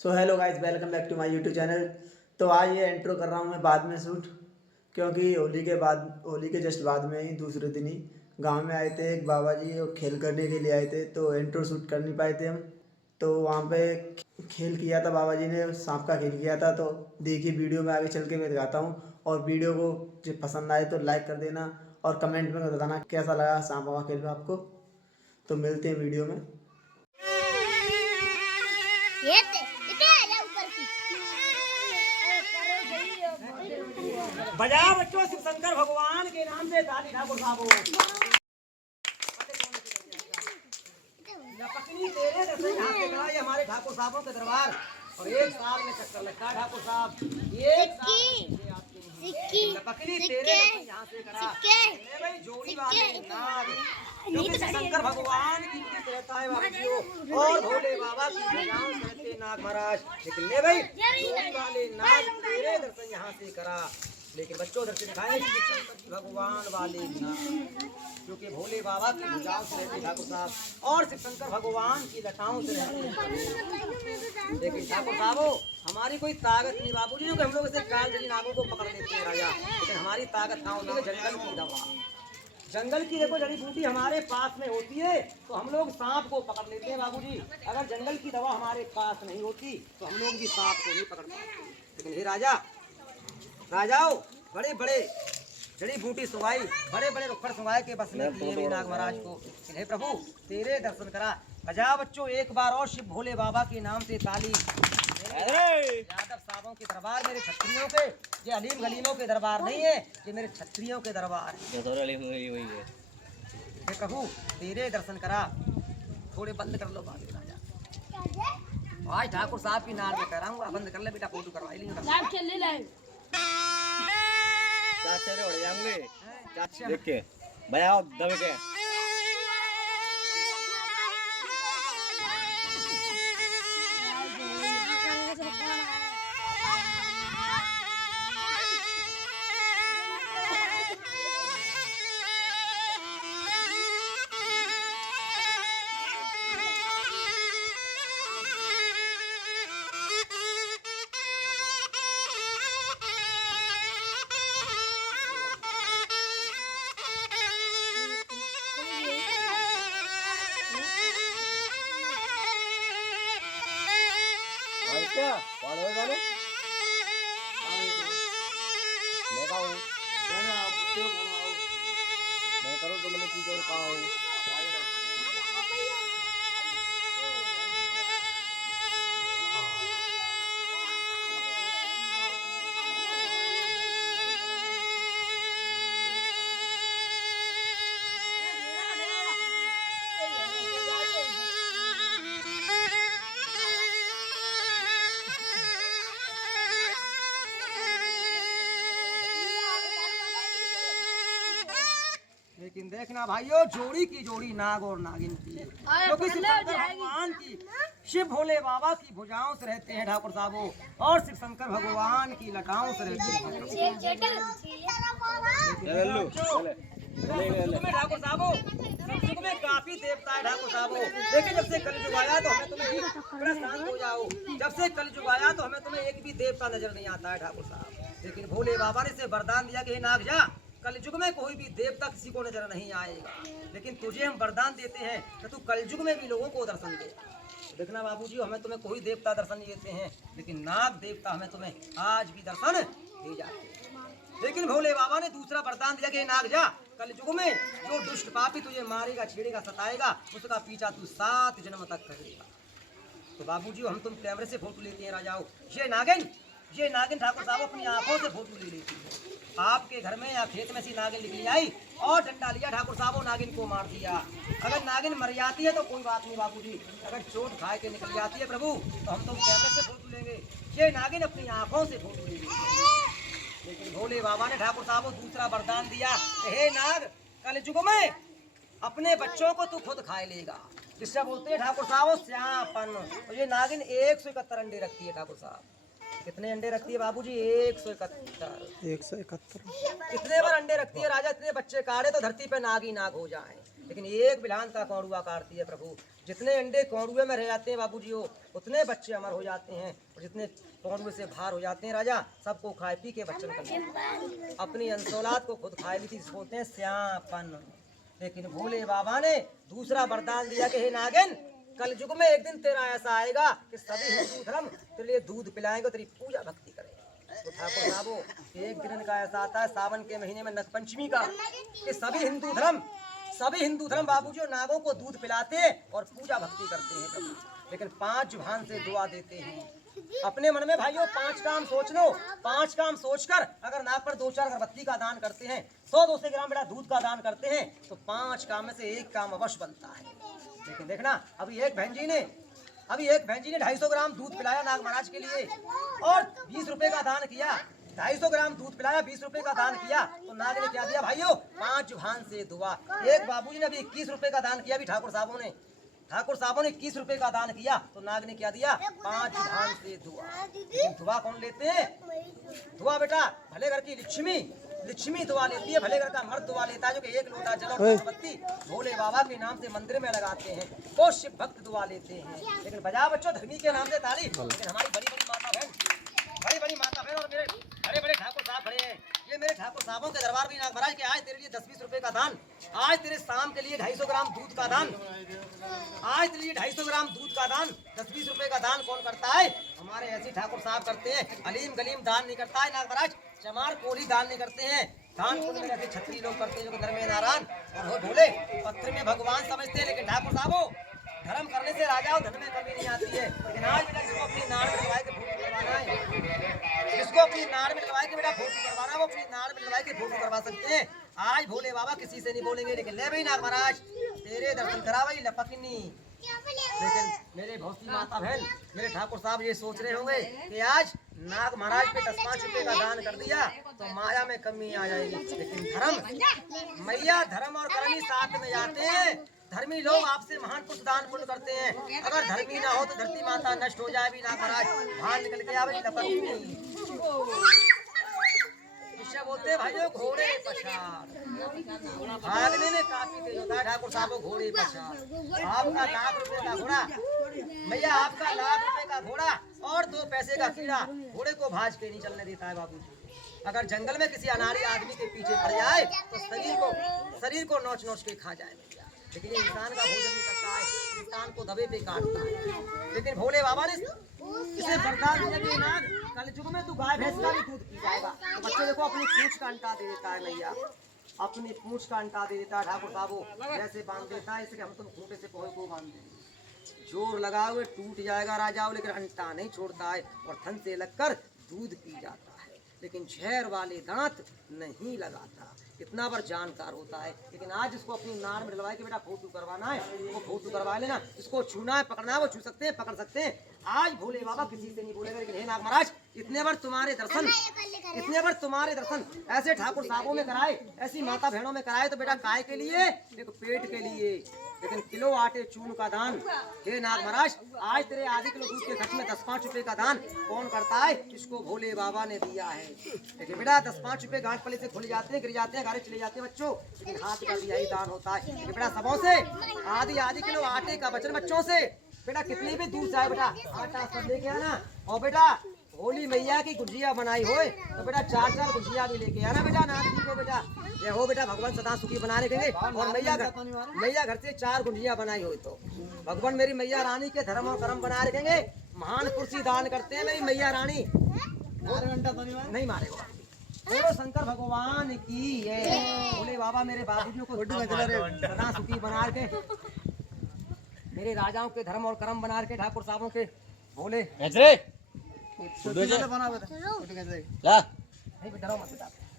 So hello guys, welcome back to my YouTube channel. तो आज ये इंट्रो कर रहा हूँ मैं बाद में शूट, क्योंकि होली के जस्ट बाद में ही दूसरे दिन ही गांव में आए थे एक बाबा जी, वो खेल करने के लिए आए थे, तो इंट्रो शूट कर नहीं पाए थे हम। तो वहाँ पे खेल किया था, बाबा जी ने सांप का खेल किया था। तो देखिए वीडियो में आगे चल के मैं दिखाता हूँ, और वीडियो को जो पसंद आए तो लाइक कर देना और कमेंट में बताना कैसा लगा सांप का खेल आपको। तो मिलते हैं वीडियो में। बजाओ बच्चों, शिव शंकर भगवान के नाम से ताली ठाकुर साहब। पत्नी तेरे दर्शन यहाँ से करा, ये हमारे ठाकुर साहबों के दरबार, और एक साल में चक्कर लगता है ठाकुर साहब, एक पकड़ी तेरे दर्शन यहाँ से करा। भाई जोड़ी वाले नाग, क्योंकि शिव शंकर भगवान की कृपा रहता है बाबूजियों, और भोले बाबा की भुजाओं से रहते नाग महाराज। लेकिन ले भाई जोड़ी वाले नाग तेरे दर्शन यहाँ से करा। लेकिन बच्चों दर्शन दिखाए शिव शंकर भगवान वाले नाग, क्योंकि भोले बाबा की भुजाओं से रहते ठाकुर साहब, और शिव शंकर भगवान की लटाओं से रहते। लेकिन ठाकुर साहबो हमारी कोई ताकत नहीं बाबूजी, क्योंकि हम लोग ऐसे काल जली नागों को पकड़ लेते हैं राजा। लेकिन हमारी ताकत कहाँ होती है? जंगल की दवा, जंगल की देखो जड़ी बूटी हमारे पास में होती है तो हम लोग सांप को पकड़ लेते हैं बाबूजी। अगर जंगल की दवा हमारे पास नहीं होती तो हम लोग भी सांप को नहीं पकड़ पाते। लेकिन हे राजा, राजाओ बड़े बड़े जड़ी बूटी सुंगाई, बड़े बड़े रुखड़ सुंगाए के बस में किए नाग महाराज को। हे प्रभु तेरे दर्शन करा। बजाओ बच्चों एक बार और शिव भोले बाबा के नाम से ताली। यादव साहबों के दरबार मेरे क्षत्रियों के, ये अलीम गलीमों के दरबार नहीं है, ये मेरे क्षत्रियों के दरबार है। हे प्रभु तेरे दर्शन करा। थोड़े बंद कर लो बात राजा, आज ठाकुर साहब की नार में कह रहा हूँ, बंद कर ले बेटा, फोटो करवा लेंगे। चेहरे उड़ जाएंगे देख के, बजाओ दब के। क्या कौन हो जाने मैं करूँ तो मैंने कुछ और कहा हूँ। लेकिन देखना भाइयों, जोड़ी की जोड़ी नाग और नागिन की, क्योंकि शिव शंकर भगवान की, शिव भोले बाबा की भुजाओं से रहते हैं ठाकुर साहबों, और शिव शंकर भगवान की लटाओं से रहते हैं ठाकुर साहबों। युग में काफी देवता है ठाकुर साहबों, लेकिन जब से कलयुग आया तो हमें तुम्हें बड़ा शांत हो जाओ, जब से कलयुग आया तो हमें तुम्हें एक भी देवता नजर नहीं आता है ठाकुर साहब। लेकिन भोले बाबा ने से वरदान दिया कि हे नाग जा, कलयुग में कोई भी देवता किसी को नजर नहीं आएगा, लेकिन तुझे हम वरदान देते हैं कि तू कलयुग में भी लोगों को दर्शन दे। देखना बाबूजी, हमें तुम्हें कोई देवता दर्शन नहीं देते हैं, लेकिन नाग देवता हमें तुम्हें आज भी दर्शन दे जाते हैं। लेकिन भोले बाबा ने दूसरा वरदान दिया कि नाग जा, कलयुग में जो दुष्ट पापी तुझे मारेगा, छेड़ेगा, सताएगा, उसका पीछा तू 7 जन्म तक करेगा। तो बाबूजी हम तुम कैमरे से फोटो लेते हैं राजाओ। ये नागिन ठाकुर साहब अपनी आंखों से फोटो ले लेती है। आपके घर में या खेत में सी नागिन निकली आई और डंडा लिया ठाकुर साहब, नागिन को मार दिया। अगर नागिन मर जाती है तो कोई बात नहीं बाबूजी, अगर चोट खाए के निकल जाती है प्रभु तो हम तुम कैमरे से फोटो लेंगे। ये नागिन अपनी आंखों से फोटो ले लेगी। लेकिन भोले बाबा ने ठाकुर साहब को दूसरा वरदान दिया, हे नाग कलयुग में अपने बच्चों को तू खुद खाए लेगा, जिससे बोलते हैं ठाकुर साहब श्यापन। और ये नागिन 171 अंडे रखती है ठाकुर साहब। कितने अंडे रखती है बाबूजी? 171। 171। इतने बार अंडे रखती है राजा, इतने बच्चे काढ़े तो धरती पे नाग ही नाग हो जाए, लेकिन एक बिलान का कौड़ुआ काटती है प्रभु। जितने अंडे कौड़ुए में रह जाते हैं बाबूजी हो, उतने बच्चे अमर हो जाते हैं, और जितने कौड़ुए से बाहर हो जाते हैं राजा, सबको खाए पी के बच्चन कर अपनी अंसौलात को खुद खाए ली थी, बोलते हैं श्यापन। लेकिन भोले बाबा ने दूसरा वरदान दिया कि हे नागिन, कल युग में एक दिन तेरा ऐसा आएगा कि सभी हिंदू धर्म तेरे लिए दूध पिलाएंगे, तेरी पूजा भक्ति करेंगे। तो ठाकुर साहबो, एक दिन का ऐसा आता है सावन के महीने में नगपंचमी का, कि सभी हिंदू धर्म बाबूजी नागों को दूध पिलाते हैं और पूजा भक्ति करते हैं प्रभु। लेकिन 5 जुबान से दुआ देते हैं। अपने मन में भाइयों 5 काम सोच लो, 5 काम सोचकर अगर नाग पर 2-4 अगरबत्ती का दान करते हैं, 100-200 ग्राम बेटा दूध का दान करते हैं, तो 5 काम में से एक काम अवश्य बनता है। लेकिन देखना, अभी एक बहन जी ने 250 ग्राम दूध पिलाया नाग महाराज के लिए और 20 रुपए का दान किया। 250 ग्राम दूध पिलाया, 20 रुपए का दान किया, तो नाग ने क्या दिया भाइयों? 5 जुबान से दुआ। एक बाबूजी ने अभी 21 रुपए का दान किया, भी ठाकुर साहबों ने 21 रुपए का दान किया, तो नाग ने क्या दिया? 5 जुबान से दुआ। लेकिन दुआ कौन लेते हैं? दुआ बेटा भले घर की लक्ष्मी दुआ लेती है, भले घर का मर्द दुआ लेता है, जो कि 1 लोटा जल और अगरबत्ती भोले बाबा के नाम से मंदिर में लगाते हैं, वो शिव भक्त दुआ लेते हैं। लेकिन बजा बच्चों धर्मी के नाम से ताली। लेकिन हमारी बड़ी बड़ी माता बहन और मेरे बड़े ठाकुर साहब खड़े हैं, ये मेरे ठाकुर साहबों के दरबार भी नाग महाराज के आज तेरे लिए 10-20 रुपए का दान, आज तेरे शाम के लिए 250 ग्राम दूध का दान, आज तेरे लिए 250 ग्राम दूध का दान, 10-20 रुपए का दान कौन करता है? हमारे ऐसे ठाकुर साहब करते हैं। अलीम गलीम दान नहीं करता है नाग महाराज, चमार कोली दान नहीं करते हैं। दान पुण्य में ऐसे छत्री लोग करते हैं, जो धर्म में नारायण और हो भोले पत्र में भगवान समझते हैं। लेकिन ठाकुर साहब धर्म करने से राजा और धन में कमी नहीं आती है। लेकिन आज बेटा इसको अपनी नाड़ में लगवाए के फोटो करवाना है, इसको अपनी नाड़ में लगवाए के बेटा फोटो करवाना, वो अपनी नाड़ में लगवाए के फोटो करवा सकते हैं। आज भोले बाबा किसी से नहीं बोलेंगे, लेकिन ले भाई नाग महाराज तेरे दर्शन करा भाई लपकनी। लेकिन मेरे भौसी माता बहन, मेरे ठाकुर साहब ये सोच रहे होंगे कि आज नाग महाराज पे 10-5 रुपए का दान कर दिया तो माया में कमी आ जाएगी। लेकिन मैया धर्म और कर्म ही साथ में जाते हैं। धर्मी लोग आपसे महान कुछ दान पुण्य करते हैं, अगर धर्मी ना हो तो धरती माता नष्ट हो जाए भी नाग महाराज, बाहर निकल के आवे बोलते भाइयों घोड़े पछाड़ भागने में काफी तेज होता है। ठाकुर साहब घोड़े पछाड़, आपका ₹1,00,000 का घोड़ा, भैया आपका ₹1,00,000 का घोड़ा और 2 पैसे का कीड़ा घोड़े को भाज के नहीं चलने देता है बाबूजी। अगर जंगल में किसी अनाड़ी आदमी के पीछे पड़ जाए तो शरीर को नोच के खा जाए। लेकिन ये इंसान का भोजन नहीं करता है, इंसान को दबे पे काटता है। लेकिन भोले बाबा ने इसे वरदान दिया कि नाग कल युग में तू गाय भैंस का भी दूध पी जाएगा। तो बच्चे देखो अपनी पूंछ का अंटा दे देता है मैया, अपनी पूंछ का अंटा दे देता है ठाकुर साहब, जैसे बांध देता है इसके हम तुम खूंटे से पोहे को बांध देंगे, जोर लगाओगे टूट जाएगा राजा, लेकिन अंटा नहीं छोड़ता है और थन से लगकर दूध पी जाता है, लेकिन जहर वाले दांत नहीं लगाता। इतना बार जानकार होता है। लेकिन आज इसको अपनी नाड़ में डलवाए कि बेटा फोटो करवाना है, वो फोटो करवा लेना, इसको छूना है पकड़ना है वो छू सकते हैं पकड़ सकते हैं। आज भोले बाबा किसी से नहीं बोलेगा। लेकिन हे नाग महाराज इतने बार तुम्हारे दर्शन ऐसे ठाकुर साहबों में कराए, ऐसी माता बहनों में कराए, तो बेटा काय के लिए? एक पेट के लिए। लेकिन किलो आटे चून का दान हे नाग महाराज, आज तेरे आधे किलो दूध के खर्च में 10-5 रुपए का दान कौन करता है? इसको भोले बाबा ने दिया है। लेकिन बेटा 10-5 रुपए गांठ पले से खुल जाते हैं, गिर जाते हैं, घरे चले जाते हैं बच्चों, लेकिन हाथ का भी यही दान होता है। लेकिन बेटा सबों से आधी किलो आटे का बचन बच्चों से बेटा कितनी भी दूर जाए बेटा आटा सब लेके आना। और बेटा होली मैया की गुजिया बनाई हो तो बेटा 4-4 गुजिया भी लेके आना बेटा नाथ जी को। बेटा ये हो बेटा भगवान सदा सुखी बना रखेंगे। और मैया घर से 4 गुजिया बनाई हो तो भगवान मेरी मैया रानी के धर्म और कर्म बना रखेंगे। महान कुर्सी दान करते हैं मेरी मैया रानी, नहीं मारेगा। बोलो शंकर भगवान की है। बोले बाबा मेरे बाबूजी को सदा सुखी बना के, मेरे राजाओं के धर्म और कर्म बना के, ठाकुर साहबों के बोले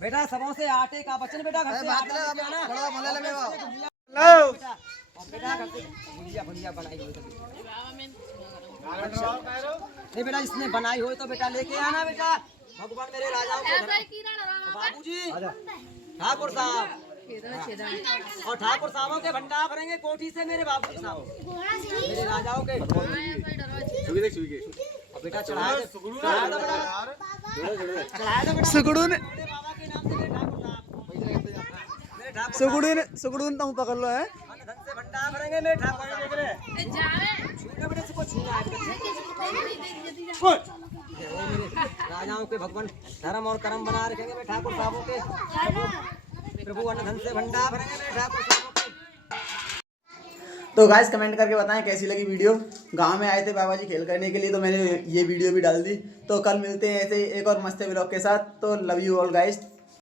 बेटा सबों से आटे का बचन बेटा घर से आटा लेके आना। बेटा घर से भुजिया बनाई हुई नहीं बेटा, इसने बनाई हो तो बेटा लेके आना बेटा। भगवान मेरे राजाओं को बाबूजी ठाकुर साहब और ठाकुर साहबों के भंडार भरेंगे कोठी से मेरे बाबूजी साहब, मेरे राजाओं के और बेटा चढ़ाया दो बेटा, चढ़ाया दो बेटा सुगड़ून मेरे बाबा के नाम से मेरे ठाकुर साहब, मेरे ठाकुर साहब सुगड़ून तो पकड़ लो है। अन्न धन से भंडार भरेंगे मेरे ठाकुर साहब। छूने बेटे इसको छूना है बेटा। राजाओं के भगवान धर्म और कर्म बना रखेंगे मेरे ठाकुर साहबों के। प्रभु अन्न धन से भंडार भरेंगे मेरे ठाकुर साहबों के। तो गाइस कमेंट करके बताएं कैसी लगी वीडियो। गांव में आए थे बाबा जी खेल करने के लिए, तो मैंने ये वीडियो भी डाल दी। तो कल मिलते हैं ऐसे ही एक और मस्त व्लॉग के साथ। तो लव यू ऑल गाइस।